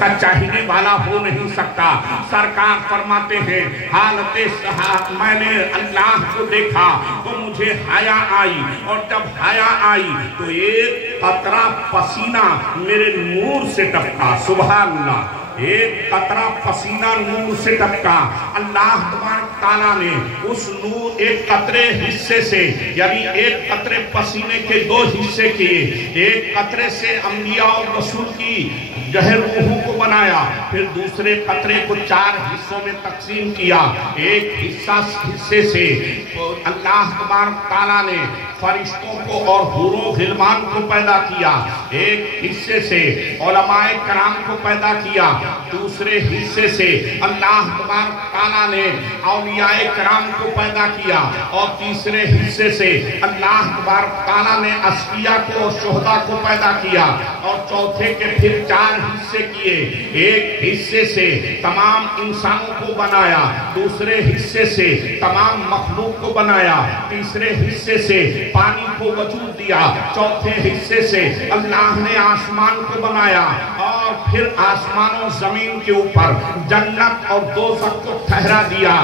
کا چاہنے والا ہو نہیں سکتا۔ سرکار فرماتے ہیں میں نے اللہ کو دیکھا تو مجھے حیا آئی، اور جب حیا آئی تو ایک قطرہ پسینہ میرے نور سے ٹپکا۔ سبحان اللہ، ایک قطرہ پسینہ نور سے ٹپکا۔ اللہ تبارک تعالیٰ نے اس نور ایک قطرے حصے سے، یعنی ایک قطرے پسینے کے دو حصے کیے، ایک قطرے سے انبیاء اور رسول کی روح کو بنایا، پھر دوسرے قطرے کو 4 حصوں میں تقسیم کیا۔ ایک حصے سے اللہ تبارک تعالیٰ نے فرشتوں کو اور حور و غلمان کو پیدا کیا، ایک حصے سے علماء کرام کو پیدا کیا، دوسرے حصے سے اللہ تبارک تعالیٰ نے اولیاء کرام کو پیدا کیا، اور تیسرے حصے سے اللہ تبارک تعالیٰ نے اصفیاء کو اور شہداء کو پیدا کیا، اور چوتھے کے پھر 4 حصے کیے۔ ایک حصے سے تمام انسانوں کو بنایا، دوسرے حصے سے تمام مخلوق کو بنایا، تیسرے حصے سے پانی کو وجود دیا، چوتھے حصے سے اللہ نے آسمان کو بنایا، اور پھر آسمان و زمین کے اوپر جنت اور دوزخ کو ٹھہرا دیا،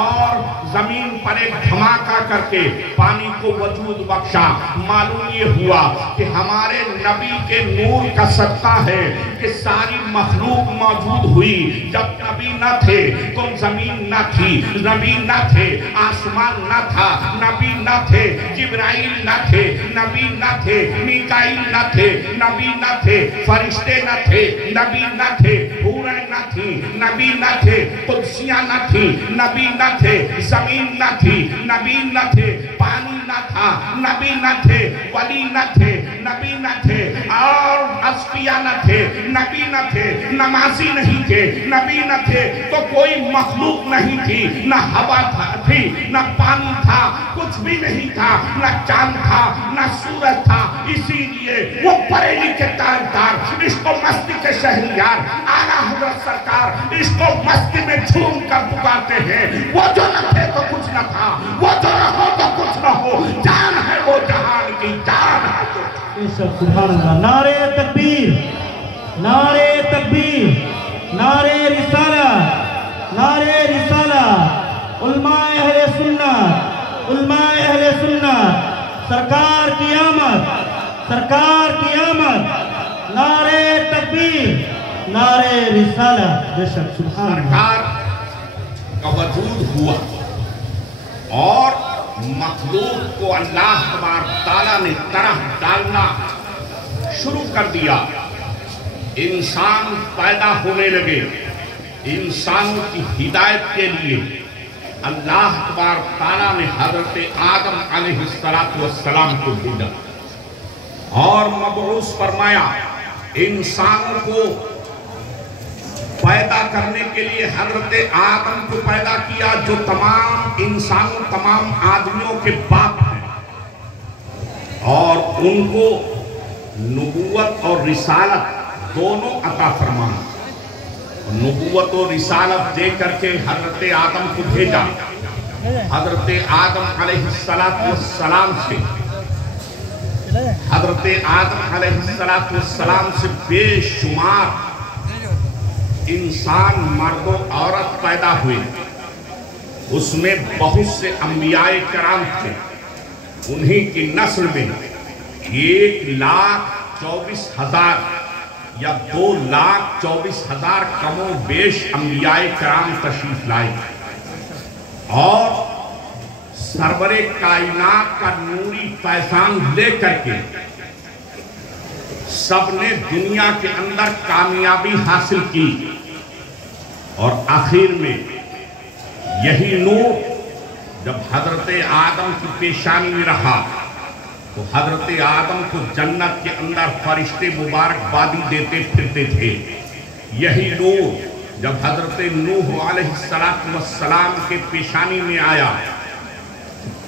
اور زمین پر ایک دھماکہ کر کے پانی کو وجود بخشا۔ معلوم یہ ہوا کہ ہمارے نبی کے نور کا صدقہ ہے کہ ساری مخلوق موجود ہوئی۔ جب نبی نہ تھے تو زمین نہ تھی، نبی نہ تھے آسمان نہ تھا، نبی نہ تھے جبرائیل نہ تھے، نبی نہ تھے میکائیل نہ تھے، نبی نہ تھے فرشتے نہ تھے، نبی نہ تھے حوریں نہ تھی، نبی نہ تھے قدسیاں نہ تھی، نبی نہ تھے زمین نہ تھی، نبی نہ تھے پانی نہ تھا، نبی نہ تھے ولی نہ تھے، نبی نہ تھے اور اصفیاء نہ تھے، نبی نہ تھے نمازی نہیں تھے، نبی نہ تھے تو کوئی مخلوق نہیں تھی، نہ ہوا تھی نہ پانی تھا، کچھ بھی نہیں تھا، نہ چاند تھا نہ سورج تھا۔ اسی لیے وہ بریلی کے تاجدار، عشق و مستی کے شہریار اعلیٰ حضرت سرکار عشق و مستی میں جھوم کر پکارتے ہیں، وہ جو نہ تھے تو کچھ نہ تھا، وہ جو نہ ہو تو کچھ نہ ہو، جان ہے وہ جہان کی جان ہے جو۔ سبحان اللہ، نعرہ تکبیر، نعرہ تکبیر، نعرہ رسالہ، نعرہ رسالہ، علماء اہل سنت، علماء اہل سنت، سرکار کی آمد، سرکار کی آمد، نعرہ تکبیر، نعرہ رسالہ۔ بے شک سبحان اللہ، سرکار کا وجود ہوا اور مخلوق کو اللہ تبارک تعالیٰ نے طرح ڈالنا شروع کر دیا۔ انسان پیدا ہونے لگے، انسانوں کی ہدایت کے لیے اللہ تبارک تعالیٰ نے حضرت آدم علیہ السلام کو بھیجا اور مبعوث فرمایا۔ انسانوں کو پیدا کرنے کے لیے حضرت آدم کو پیدا کیا، جو تمام انسانوں تمام آدمیوں کے باپ ہیں، اور ان کو نبوت اور رسالت دونوں عطا فرمایا۔ نبوت و رسالت دے کر کے حضرت آدم کو بھیجا۔ حضرت آدم علیہ السلام سے حضرت آدم علیہ السلام سے بے شمار انسان مرد و عورت پیدا ہوئے، اس میں بہت سے انبیاء کرام تھے۔ انہی کی نسل میں 1,24,000 یا 2,24,000 کم و بیش انبیاء کرام تشریف لائے، اور سرور کائنات کا نوری فیضان لے کر کے سب نے دنیا کے اندر کامیابی حاصل کی، اور آخر میں یہی نور جب حضرت آدم کی پیشانی میں رہا تو حضرت آدم کو جنت کے اندر فرشتے مبارکبادی دیتے پھرتے تھے۔ یہی نور جب حضرت نوح علیہ السلام کے پیشانی میں آیا،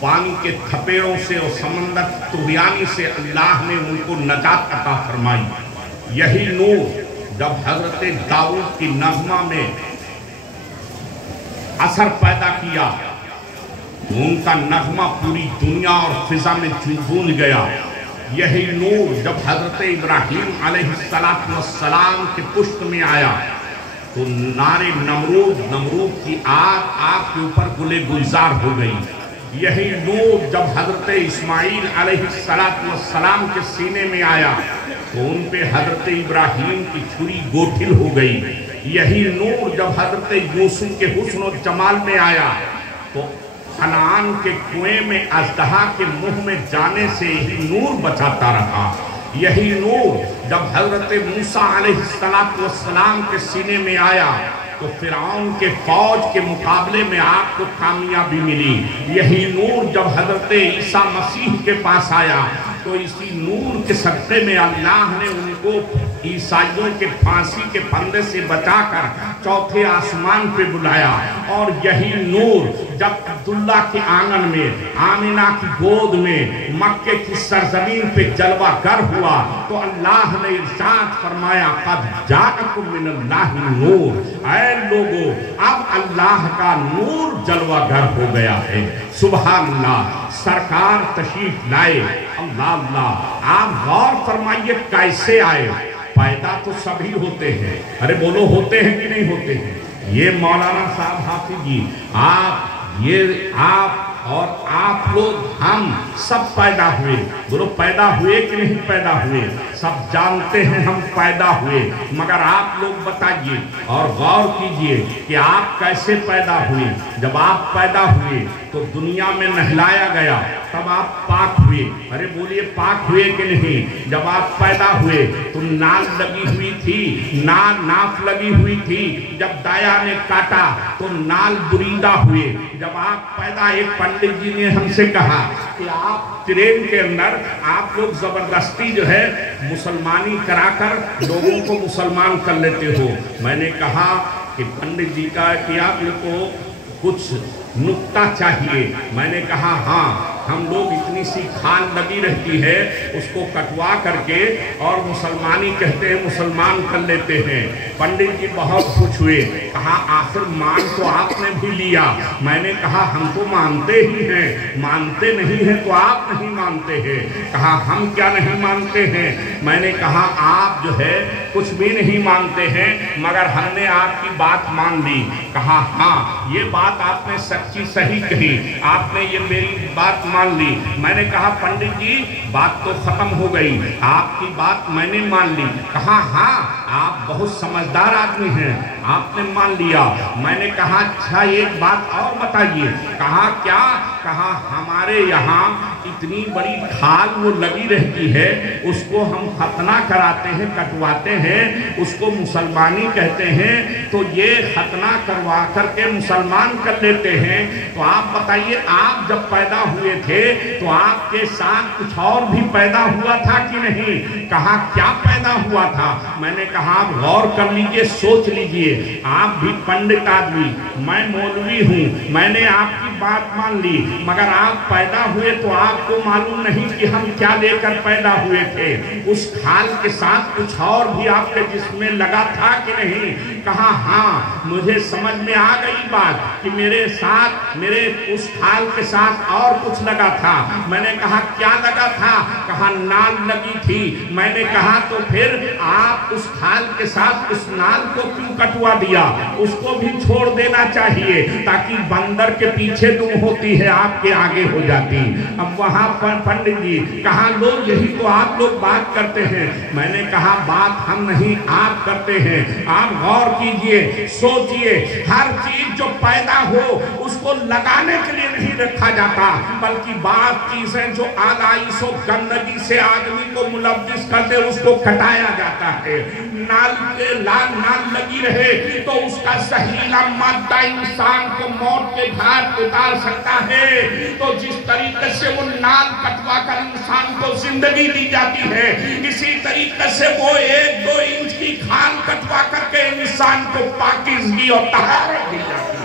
پانی کے تھپیڑوں سے اور سمندر طغیانی سے اللہ نے ان کو نجات عطا فرمائی۔ یہی نور جب حضرت داؤد کی نغمہ میں اثر پیدا کیا تو ان کا نغمہ پوری دنیا اور فضا میں گونج گیا، यही नूर जब हजरत इब्राहीम अलैहिस्सलाम के पुष्ट में आया तो नारे नमरूद की आग के ऊपर गुले गुलजार हो गई। यही नूर जब हजरत इस्माइल अलैहिस्सलाम के सीने में आया तो उन पे हजरत इब्राहीम की छुरी गोठिल हो गई। यही नूर जब हजरत यूसुफ के हुस्न और जमाल में आया तो कनान के कुएं में अजदहा के मुंह में जाने से ही नूर बचाता रहा। यही नूर जब हजरत मूसा अलैहिस्सलाम के सीने में आया तो फिरौन के फौज के मुकाबले में आपको कामयाबी मिली। यही नूर जब हजरत ईसा मसीह के पास आया तो इसी नूर के सदक़े में अल्लाह ने उनको ईसाइयों के फांसी के फंदे से बचाकर चौथे आसमान पे बुलाया। और यही नूर जब अब्दुल्ला के आंगन में आमिना की गोद में मक्के की सरजमीन पे जलवा गर हुआ तो अल्लाह ने इरशाद फरमाया क़द जाअकुम मिनल्लाहि नूर, ऐ लोगों अब अल्लाह का नूर जलवा गर हो गया है। सुभान अल्लाह, सरकार तशरीफ लाए। अल्लाह अल्लाह, आप गौर फरमाइए कैसे आए। पैदा तो सभी होते हैं, अरे बोलो होते हैं कि नहीं होते हैं। ये मौलाना साहब हाफिज जी, आप और आप लोग हम सब पैदा हुए। बोलो पैदा हुए कि नहीं पैदा हुए। सब जानते हैं हम पैदा हुए, मगर आप लोग बताइए और गौर कीजिए कि आप कैसे पैदा हुए। जब आप पैदा हुए तो दुनिया में नहलाया गया तब आप पाक हुए। अरे बोलिए पाक हुए कि नहीं। जब आप पैदा हुए तो नाल लगी हुई थी, नाफ लगी हुई थी। जब दाया ने काटा तो नाल बुरीदा हुए। जब आप पैदा, एक पंडित जी ने हमसे कहा कि आप ट्रेन के अंदर आप लोग जबरदस्ती जो है मुसलमानी कराकर लोगों को मुसलमान कर लेते हो। मैंने कहा कि पंडित जी का कि आप लोग को कुछ नुक्ता चाहिए। मैंने कहा हाँ, हम लोग इतनी सी खाल लगी रहती है उसको कटवा करके और मुसलमानी कहते हैं, मुसलमान कर लेते हैं। पंडित जी बहुत खुश हुए, कहा आखिर मान तो आपने भी लिया। मैंने कहा हम तो मानते ही हैं, मानते नहीं हैं तो आप नहीं मानते हैं। कहा हम क्या नहीं मानते हैं। मैंने कहा आप जो है कुछ भी नहीं मानते हैं मगर हमने आपकी बात मान ली। कहा हाँ, ये बात आपने सच्ची सही कही, आपने ये मेरी बात मान ली। मैंने कहा पंडित जी बात तो खत्म हो गई, आपकी बात मैंने मान ली। कहा हाँ, आप बहुत समझदार आदमी हैं, आपने मान लिया। मैंने कहा अच्छा एक बात और बताइए। कहा क्या। कहा हमारे यहाँ इतनी बड़ी खाल वो लगी रहती है, उसको हम खतना कराते हैं, कटवाते हैं, उसको मुसलमानी कहते हैं। तो ये खतना करवा करके मुसलमान कर लेते हैं। तो आप बताइए आप जब पैदा हुए थे तो आपके साथ कुछ और भी पैदा हुआ था कि नहीं। कहा क्या पैदा हुआ था। मैंने कहा आप गौर कर लीजिए, सोच लीजिए, आप भी पंडित आदमी, मैं मौलवी हूँ, मैंने आपकी बात मान ली मगर आप पैदा हुए तो आपको मालूम नहीं कि हम क्या लेकर पैदा हुए थे। उस खाल के साथ कुछ और भी आपके जिस्म में लगा था कि नहीं। कहा हाँ, मुझे समझ में आ गई बात कि मेरे साथ, मेरे उस खाल के साथ और कुछ लगा था। मैंने कहा क्या लगा था। कहा नाल लगी थी। मैंने कहा तो फिर आप उस खाल के साथ उस नाल को क्यों कटवा दिया, उसको भी छोड़ देना चाहिए ताकि बंदर के पीछे तुम होती है आपके आगे हो जाती। अब वहां पर पंडित जी कहा लोग यही तो आप लोग बात करते हैं। मैंने कहा बात हम नहीं आप करते हैं। आप गौर कीजिए, सोचिए, हर चीज जो पैदा हो उसको लगाने के लिए नहीं रखा जाता बल्कि बात चीजें जो आलाइश और गंदगी से आदमी को मुलव्विस करते उसको हटाया जाता है। नाल के लाल नाल लगी रहे तो उसका जहरीला मादा इंसान को मौत के घाट उतार सकता है। तो जिस तरीके से वो नाल कटवा कर इंसान को जिंदगी दी जाती है, इसी तरीके से वो 1-2 इंच की खाल कटवा करके इंसान को पाकीज़गी और तहारत दी जाती है।